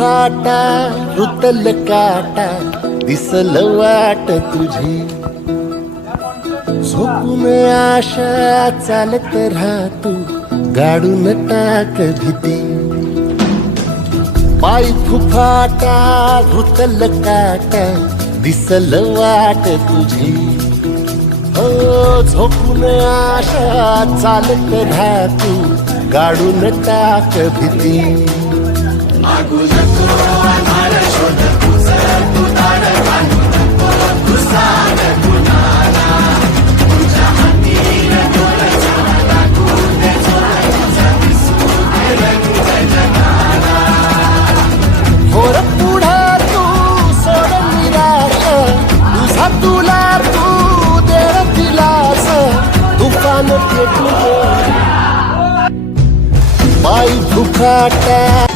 फाटा रुतल काटा दिसल वाट तुझी. झोपून आशा चालत राहतो गाडून टाक भीती. पाय फुफाटा रुतल काटा दिसल वाट तुझी. हो झोपून आशा चालत राहतो गाडून टाक भीती. तुफान पेटू पाय फुफाटा